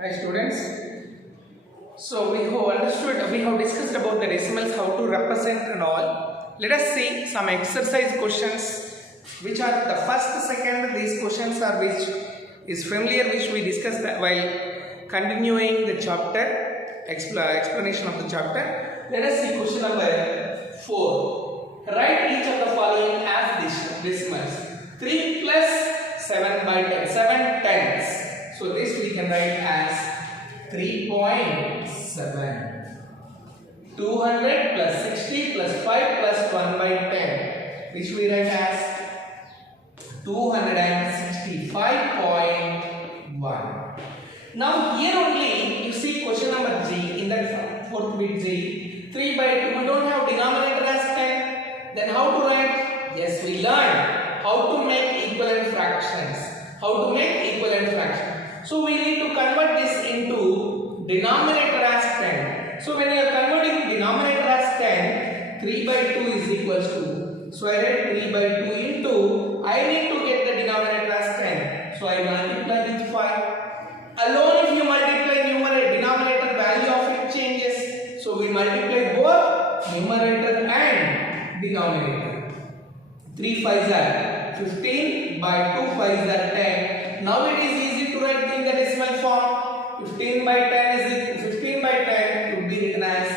Hi students. So we have discussed about the decimals, how to represent and all. Let us see some exercise questions which are the first, second. These questions are which is familiar, which we discussed while continuing the chapter, explanation of the chapter. Let us see question number 4. Write each of the following as decimals. 3 plus 7 by 10. 7 tenths. So this we can write as 3.7. 200 plus 60 plus 5 plus 1 by 10, which we write as 265.1. Now here only you see question number G, in that fourth bit G, 3 by 2, we don't have denominator as 10. Then how to write? Yes, we learned how to make equivalent fractions. So we need to convert this into denominator as 10. So when you are converting denominator as 10, 3 by 2 is equals to, so I write 3 by 2 into, I need to get the denominator as 10. So I multiply with 5. Alone if you multiply denominator, value of it changes. So we multiply both numerator and denominator. 3 5s are 15 by 2 5s are 10. Now it is easy to write in the decimal form. 15 by 10 could be written as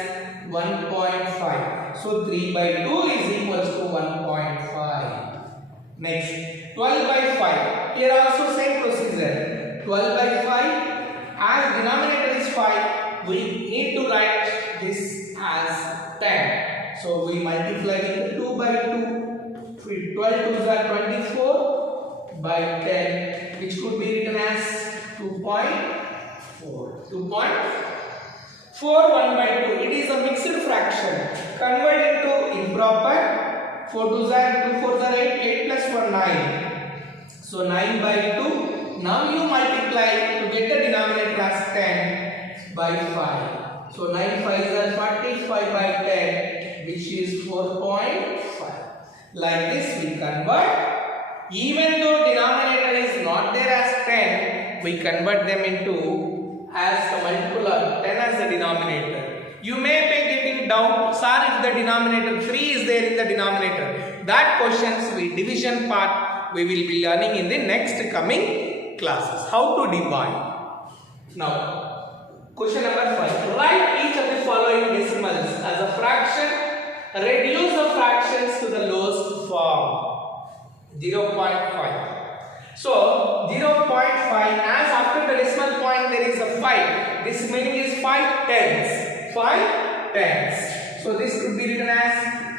1.5. So 3 by 2 is equals to 1.5. Next, 12 by 5. Here also same procedure. 12 by 5. As denominator is 5, we need to write this as 10. So we multiply with 2 by 2. 12 2s are 24 by 10, which could be written as 2.4. 2.4 1 by 2. It is a mixed fraction. Convert into improper. 4 2s are 2 4s are 8. 8 plus 1 9. So 9 by 2. Now you multiply to get the denominator as 10 by 5. So 9 5s are 45 by 10, which is 4.5. Like this we convert. Even though denominator is not there as 10, we convert them into as the multiple of 10 as the denominator. You may be getting doubt, sir, if the denominator 3 is there in the denominator. That questions we division part we will be learning in the next coming classes. How to divide. Now, question number 5. Write each of the following decimals as a fraction. Reduce the fractions to the lowest form. 0.5. So 0.5, as after the decimal point there is a 5. This meaning is 5 tenths. 5 tenths. So this could be written as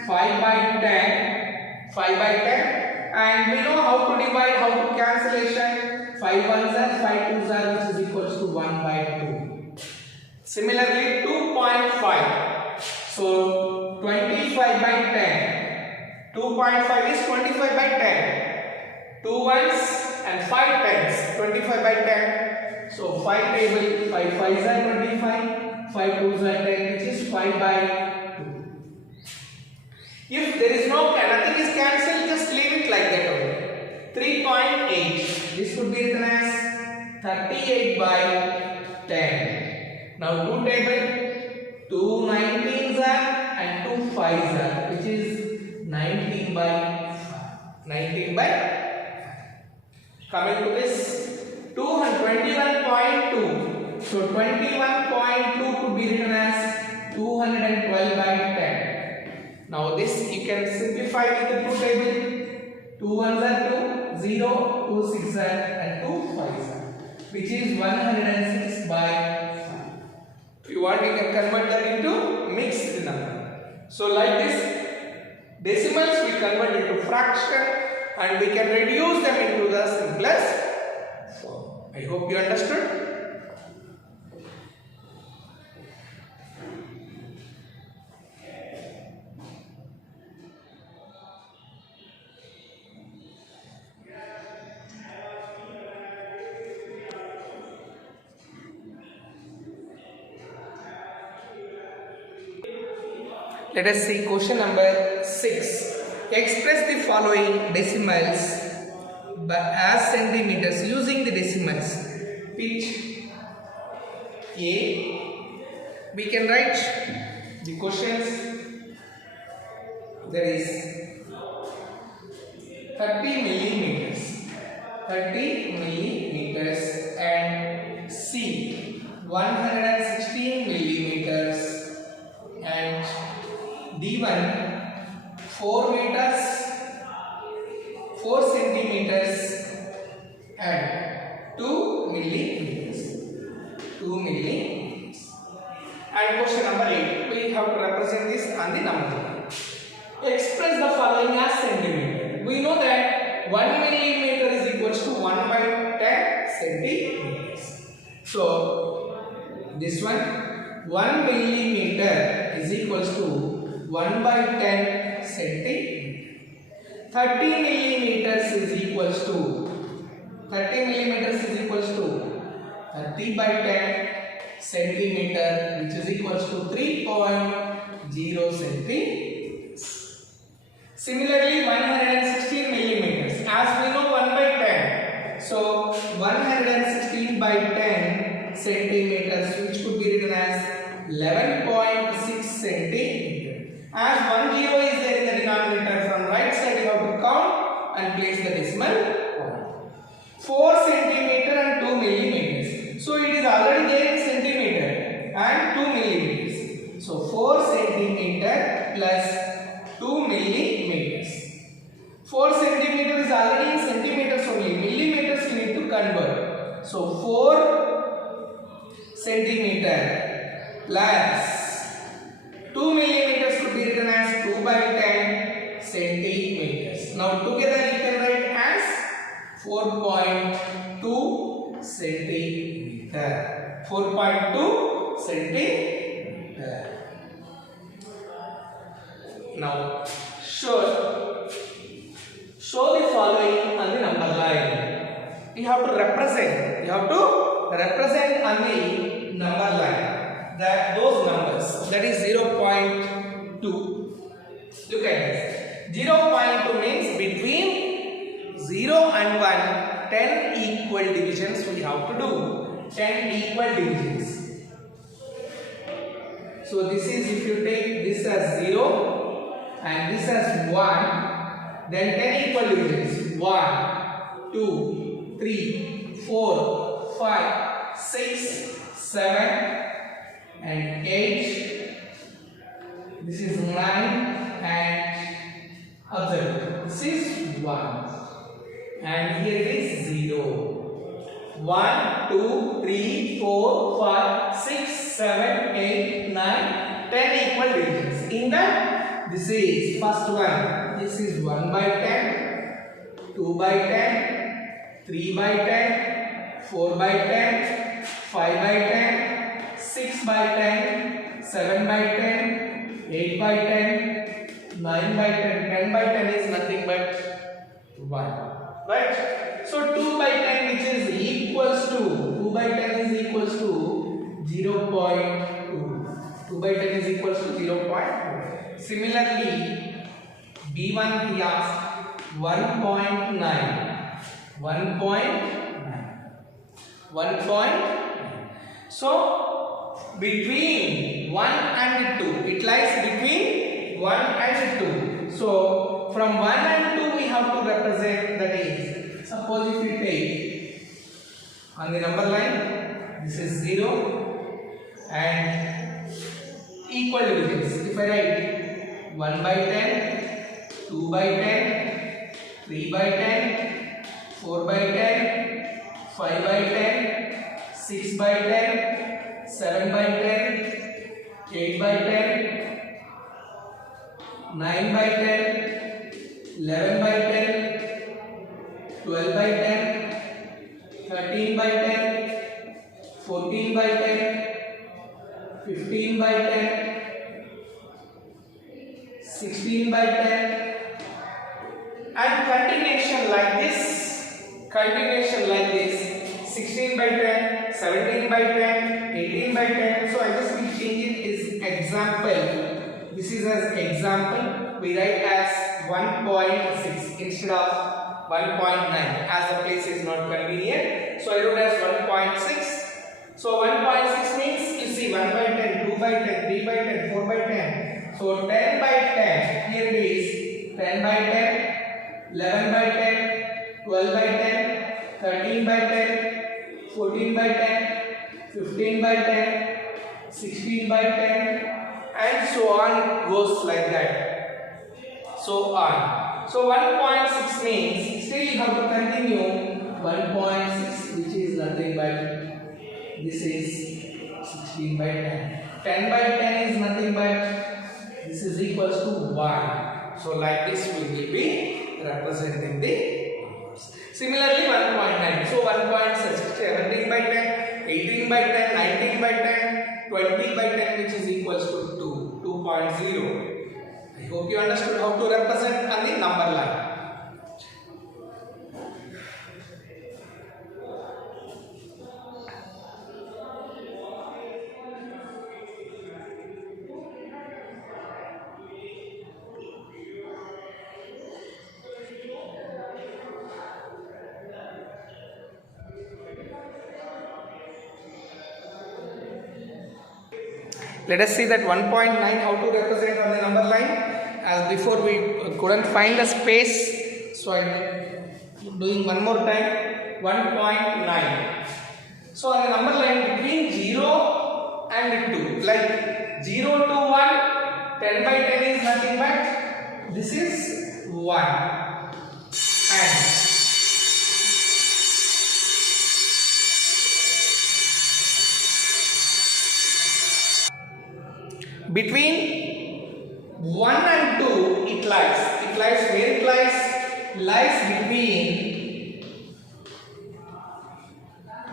5 by 10. 5 by 10. And we know how to divide, how to cancellation. 5 1s are 5 2s are, which is equals to 1 by 2. Similarly 2.5. So 25 by 10. 2.5 is 25 by 10. 2 ones and 5 tenths. 25 by 10. So 5 table, 5 5s are 25. 5 2s are 10, which is 5 by 2. If there is nothing is cancelled, just leave it like that only. 3.8. This would be written as 38 by 10. Now 2 table, 2 19s are and 2 5s are, which is 19 by 5. 19 by 5. Coming to this 221.2. So 21.2 could be written as 212 by 10. Now this you can simplify with the 2 table. 2 1s are 2, 0, 2 6s are and 2 5s are, which is 106 by 5. If you want, you can convert that into mixed number. So like this, decimals we convert into fraction and we can reduce them into the simplest form. I hope you understood. Let us see question number 6. Express the following decimals as centimeters using the decimals. Pitch A. We can write the questions. There is 30 millimeters. 30 millimeters and C 116 millimeters and D1 4 meters 4 centimeters and 2 millimeters. 2 millimeters. And question number 8. We have to represent this on the number. Express the following as centimeter. We know that 1 millimeter is equals to 1 by 10 centimeters. So this one 1 millimeter is equals to 1 by 10 centimeter. 30 millimeters is equals to 30 millimeters is equals to 30 by 10 centimeter, which is equals to 3.0 centimeters. Similarly, 116 millimeters. As we know 1 by 10. So 116 by 10 centimeters, which could be written as 11.6 centimeter. As 1 0 is there in the denominator, from right side you have to count and place the decimal point. 4 centimeter and 2 millimeters. So it is already there in centimeter and 2 millimeters. So 4 centimeter plus 2 millimeters. 4 centimeter is already in centimeters only. Millimeters you need to convert. So 4 centimeter plus 2 millimeters could be written as 2 by 10 centimeters. Now together you can write as 4.2 centimeter. 4.2 centimeter. Now show the following on the number line. You have to represent on the number line those numbers, that is 0.2. Look at this. 0.2 means between 0 and 1, 10 equal divisions we have to do. 10 equal divisions. So this is, if you take this as 0 and this as 1, then 10 equal divisions. 1, 2, 3, 4, 5, 6, 7 and 8. This is 9 and observe. This is 1 and here it is 0. 1, 2, 3, 4, 5, 6, 7, 8, 9, 10 equal divisions. In that, this is first one. This is 1 by 10, 2 by 10, 3 by 10, 4 by 10, 5 by 10, 6 by 10, 7 by 10, 8 by 10, 9 by 10. 10 by 10 is nothing but 1. Right? So 2 by 10, which is equals to 2 by 10 is equals to 0.2. 2 by 10 is equals to 0.2. Similarly, B1 he asked 1.9. 1.9. So between 1 and 2, it lies between 1 and 2. So from 1 and 2 we have to represent, that is, suppose if we take on the number line, this is 0 and equal divisions. If I write 1 by 10, 2 by 10, 3 by 10, 4 by 10, 5 by 10, 6 by 10, 7 by 10, 8 by 10, 9 by 10, 11 by 10, 12 by 10, 13 by 10, 14 by 10, 15 by 10, 16 by 10, and continuation like this, 16 by 10, 17 by 10, 18 by 10. So I just will change it as example. This is as example. We write as 1.6 instead of 1.9, as the place is not convenient. So I wrote as 1.6. So 1.6 means So 10 by 10, here it is 10 by 10, 11 by 10, 12 by 10, 13 by 10, 14 by 10, 15 by 10, 16 by 10, and so on goes like that. So on. So 1.6 means still you have to continue 1.6, which is nothing but this is 16 by 10. 10 by 10 is nothing but this is equals to 1. So like this we will be representing the numbers. Similarly 1.9. So 1.17 by 10, 18 by 10, 19 by 10, 20 by 10, which is equals to 2.0. I hope you understood how to represent on the number line. Let us see that 1.9 how to represent on the number line. As before we couldn't find the space, so I am doing one more time. 1.9. So on the number line between 0 and 2, like 0 to 1, 10 by 10 is nothing but this is 1, and between 1 and 2 it lies where it lies between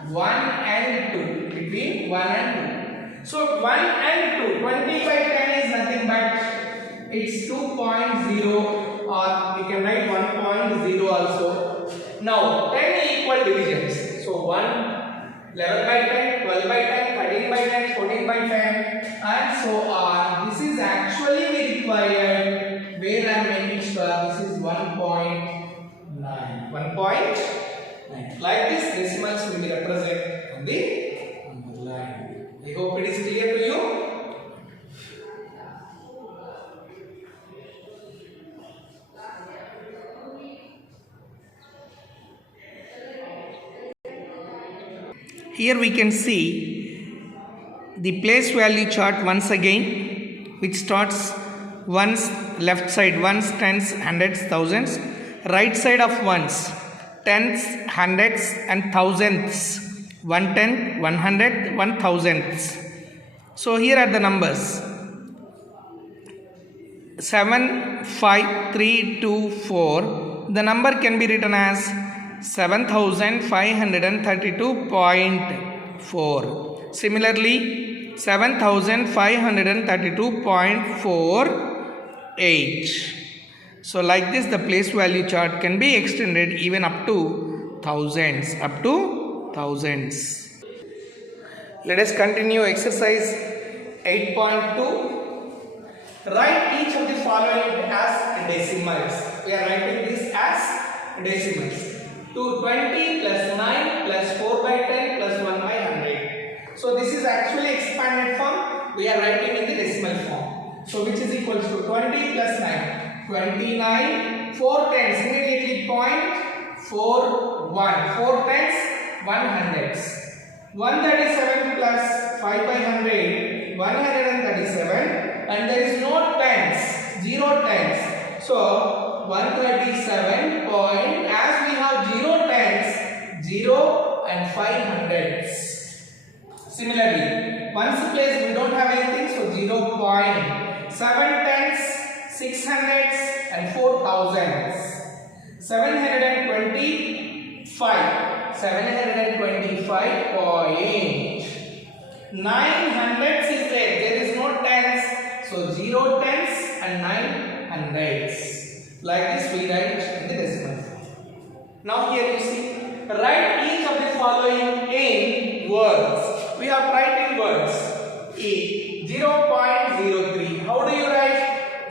1 and 2, between 1 and 2. So 1 and 2, 20 by 10 is nothing but it's 2.0, or we can write 1.0 also. Now 10 equal divisions, so 1, 11 by 10, 12 by 10, 13 by 10, 14 by 10, and so on. This is actually we required where I am making sure this is 1.9. 1.9. Like this, decimals will be represented on the number line. I hope it is clear to you. Here we can see the place value chart once again, which starts ones, left side ones, tens, hundreds, thousands, right side of ones, tens, hundreds and thousands, 110, 100, 1000s. So here are the numbers 75324. The number can be written as 7532.4. Similarly 7532.48. So like this the place value chart can be extended even up to thousands, Let us continue exercise 8.2. Write each of the following as decimals. We are writing this as decimals. 220 plus 9 plus 4 by 10 plus 1 by 100. So this is actually expanded form. We are writing in the decimal form. So which is equals to 20 plus 9. 29. 4 tens. Immediately point. 4 1. 4 tens. 100s. 137 plus 5 by 100. 137. And there is no tens. 0 tens. So 137 point, as we have 0 tens, 0 and 500s. Similarly, ones place we don't have anything, so 0.7 tens, 600s and 4000s. 725 point. 900s is there is no tens, so 0 tens and 900s. Like this we write in the decimal form. Now here you see, write each of the following in words. We have write in words. 0.03. How do you write?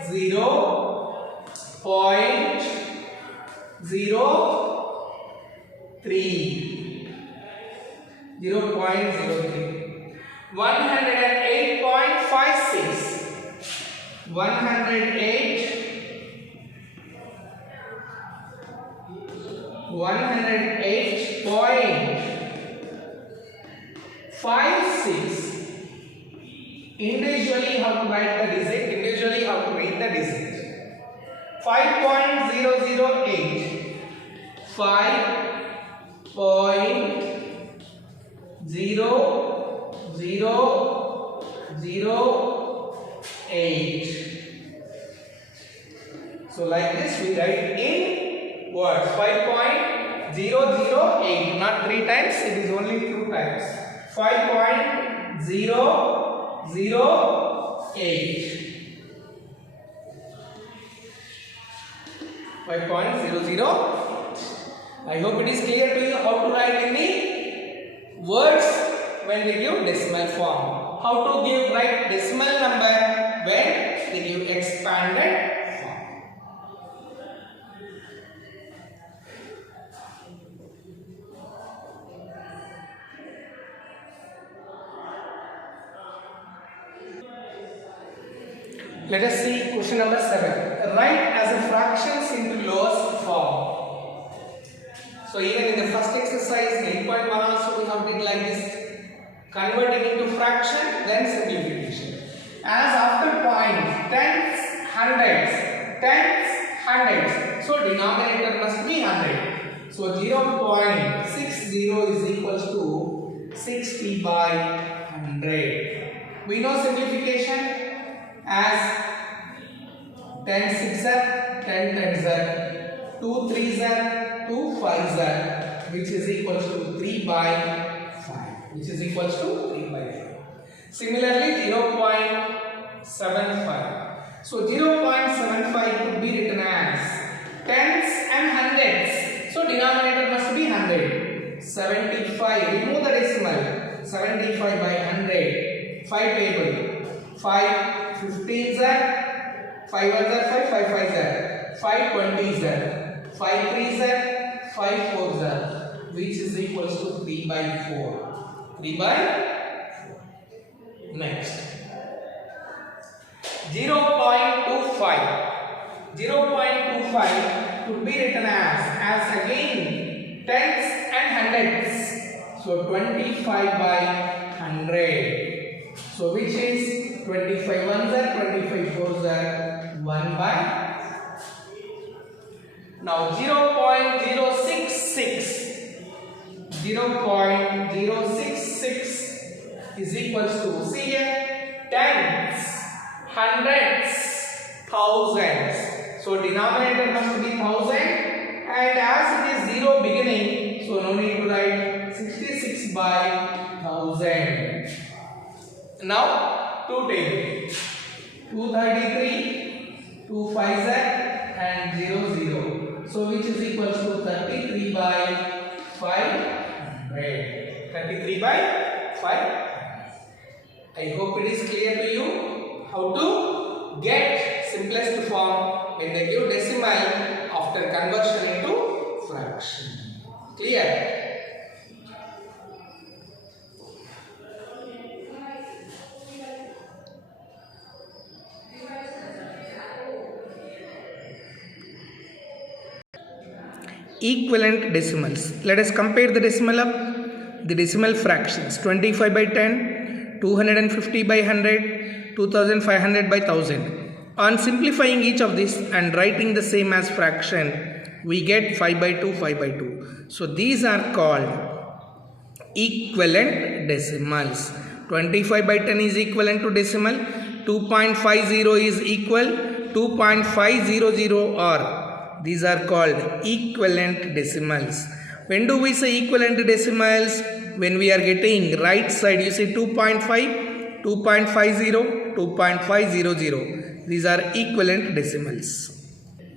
0.03. 0.03. 108.56. 108.56. Individually how to write the digit, individually how to read the digit. 5.008, 5.0008. So like this we write in words. 5.008, not 3 times, it is only 2 times. 5.008. 5.00. I hope it is clear to you how to write in the words when they give decimal form. How to write decimal number when they give expanded form. Let us see question number 7. Write as a fractions into lowest form. So even in the first exercise 8.1 also we have did like this, converting into fraction then simplification. As after point tens, hundreds, so denominator must be 100. So 0.60 is equals to 60 by 100. We know simplification as 10 6s are 10 10s are 2 3s are 2 5s are, which is equals to 3 by 5, which is equals to 3 by 5. Similarly 0.75. So 0.75 could be written as tens and hundreds. So denominator must be 100. 75, remove the decimal. 75 by 100. 5 table. 5 15s are 5 1s are 5 5 5s are 5 20s are 5 3s are 5 4s are, which is equals to 3 by 4. 3 by 4. Next 0.25. 0.25 could be written as again tens and hundreds. So 25 by 100. So which is 25 1s are 25 4s are 1 by. Now 0.066. 0.066 is equals to, see here, tens, hundreds, thousands. So denominator must be 1000, and as it is 0 beginning, so no need to write 66 by 1000. Now 2 table. 233, 2 5s and 0 0. So which is equals to 33 by 500. 33 by 5. I hope it is clear to you how to get simplest form when they give decimal after conversion into fraction. Clear? Equivalent decimals. Let us compare the decimal of the decimal fractions. 25 by 10, 250 by 100, 2500 by 1000. On simplifying each of this and writing the same as fraction, we get 5 by 2, 5 by 2. So these are called equivalent decimals. 25 by 10 is equivalent to decimal. 2.50 is equal. 2.500 are. These are called equivalent decimals. When do we say equivalent decimals? When we are getting right side, you see 2.5, 2.50, 2.500. These are equivalent decimals.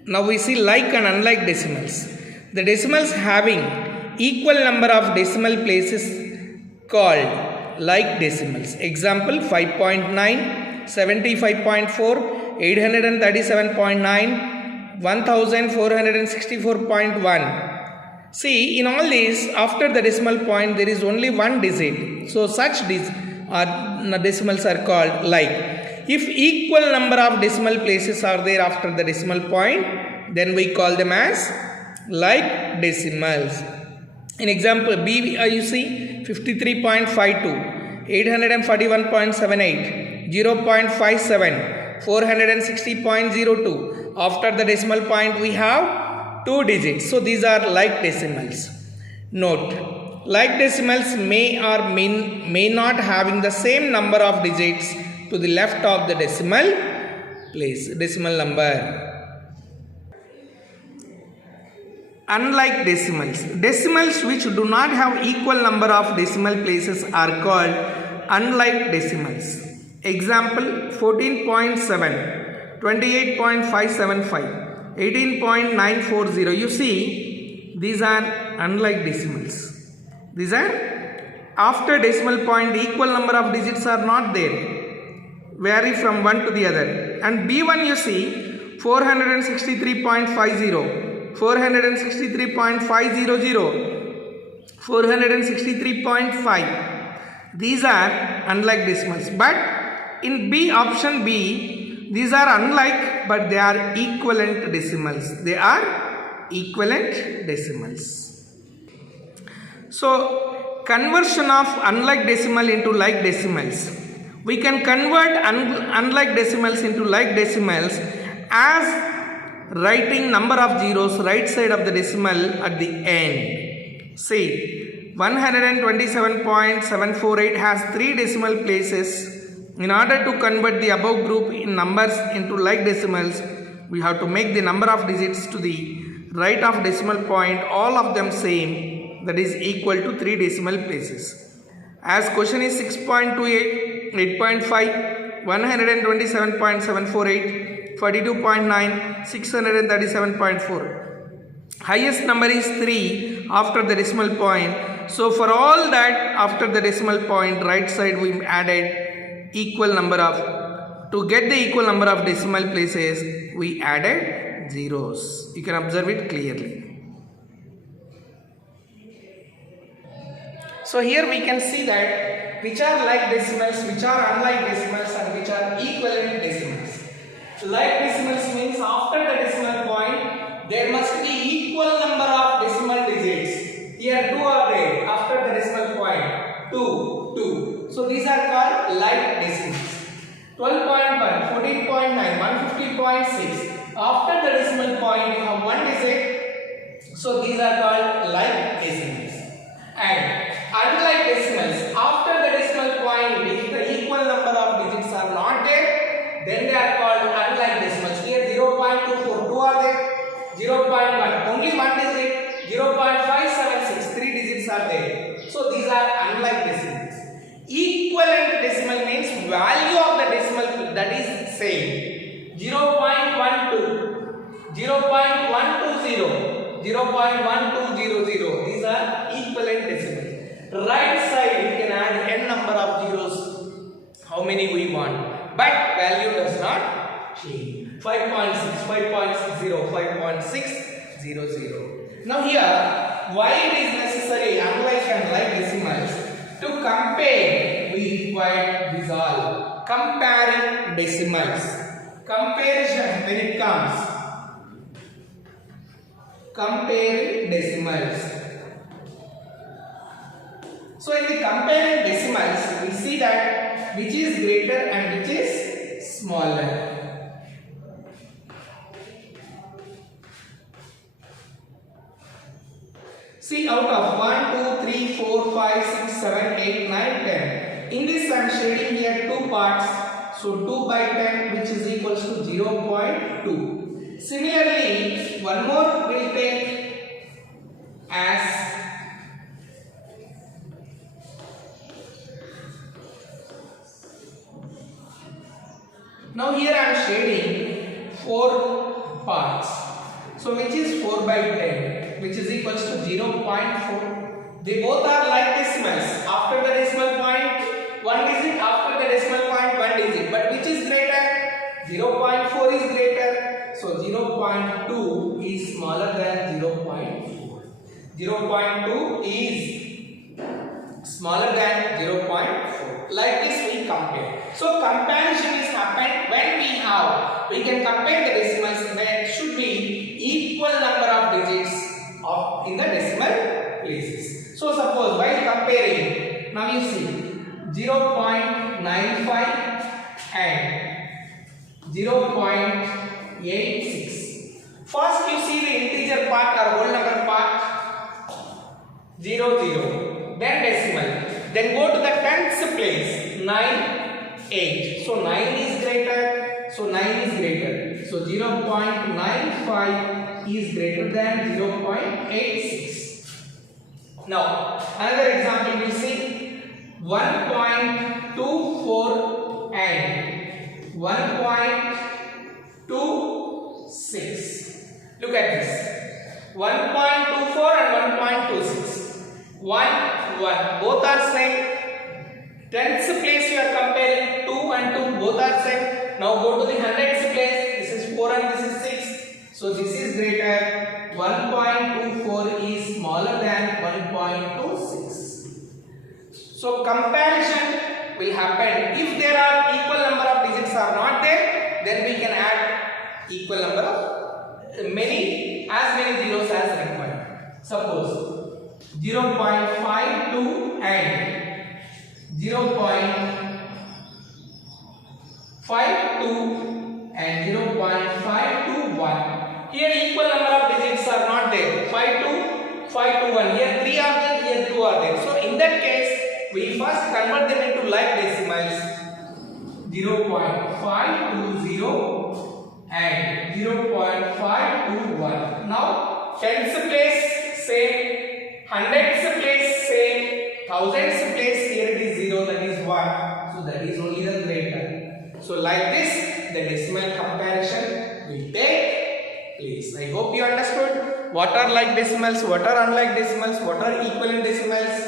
Now we see like and unlike decimals. The decimals having equal number of decimal places called like decimals. Example 5.9, 75.4, 837.9, 1464.1. See, in all these, after the decimal point, there is only one digit. So, such decimals are called like. If equal number of decimal places are there after the decimal point, then we call them as like decimals. In example B, you see 53.52, 841.78, 0.57, 460.02. After the decimal point we have 2 digits. So these are like decimals. Note, like decimals may or may not having the same number of digits to the left of the decimal number. Unlike decimals, decimals which do not have equal number of decimal places are called unlike decimals. Example 14.7, 28.575, 18.940. You see, these are unlike decimals. These are after decimal point, equal number of digits are not there, vary from one to the other. And B1 you see 463.50, 463.500, 463.5. These are unlike decimals. But in B, option B, these are unlike but they are equivalent decimals. They are equivalent decimals. So, conversion of unlike decimal into like decimals. We can convert unlike decimals into like decimals as writing number of zeros right side of the decimal at the end. See, 127.748 has 3 decimal places. In order to convert the above group in numbers into like decimals, we have to make the number of digits to the right of decimal point, all of them same, that is equal to 3 decimal places. As question is 6.28, 8.5, 127.748, 42.9, 637.4. Highest number is 3 after the decimal point. So for all that after the decimal point, right side we added equal number of, to get the equal number of decimal places, we added zeros. You can observe it clearly. So here we can see that which are like decimals, which are unlike decimals, and which are equivalent decimals. Like decimals means after the decimal point there must be equal number of decimal digits. Here 2 are there after the decimal point. 2. So these are called like decimals. 12.1, 14.9, 150.6. After the decimal point you have 1 digit. So these are called like decimals. And unlike decimals, after the decimal point, if the equal number of digits are not there, then they are called unlike decimals. Here 0.24, 2 are there, 0.1, only 1 digit, 0.576, 3 digits are there. So these are unlike decimals. Equivalent decimal means value of the decimal that is same. 0.12, 0.120. 0.1200. These are equivalent decimals. Right side we can add n number of zeros, how many we want, but value does not change. 5.6, 5.60, 5.600. Now here, why it is necessary unlike and like decimals? To compare, we require this all. Comparing decimals. Comparison when it comes. Comparing decimals. So in the comparing decimals, we see that which is greater and which is smaller. See, out of 1, 2, 3, 4, 5, 6, 7, 8, 9, 10. In this I am shading here 2 parts. So 2 by 10 which is equals to 0.2. Similarly, one more will take as now here I am shading 4 parts. So which is 4 by 10 which is equals to 0.4. They both are like decimals. After the decimal point 1 digit, after the decimal point 1 digit. But which is greater? 0.4 is greater. So 0.2 is smaller than 0.4. 0.2 is smaller than 0.4. Like this we compare. So comparison is happened when we can compare the decimals. There should be equal number of digits in the decimal places. So suppose while comparing, now you see 0.95 and 0.86. First you see the integer part or whole number part 0 0. Then decimal. Then go to the tens place 9 8. So 9 is greater. So 9 is greater. So 0.95 is greater than 0.86. Now another example we see 1.24 and 1.26. Look at this. 1.24 and 1.26. 1 1 both are same. Tens place you are comparing 2 and 2 both are same. Now go to the hundreds place. This is 4 and this is 6. So this is greater. 1.24 is smaller than 1.26. So comparison will happen. If there are equal number of digits are not there, then we can add equal number of as many zeros as required. Suppose 0.52 and 0.52 and 0.521. Here equal number of digits are not there. 52, 521. Here 3 are there, here 2 are there. So in that case, we first convert them into like decimals. 0.520 and 0.521. Now tens place same, hundreds place same, thousands place here it is 0, that is 1. So that is only the greater. So like this the decimal comparison will take place. I hope you understood what are like decimals, what are unlike decimals, what are equivalent decimals,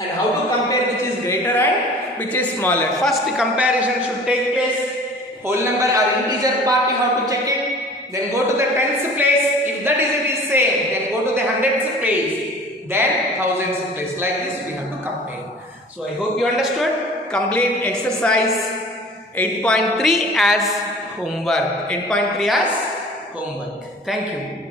and how to compare which is greater and which is smaller. First comparison should take place. Whole number or integer part you have to check it. Then go to the tens place. If the digit is same, then go to the hundreds place. Then thousands place. Like this we have to compare. So I hope you understood. Complete exercise 8.3 as homework. 8.3 as homework. Thank you.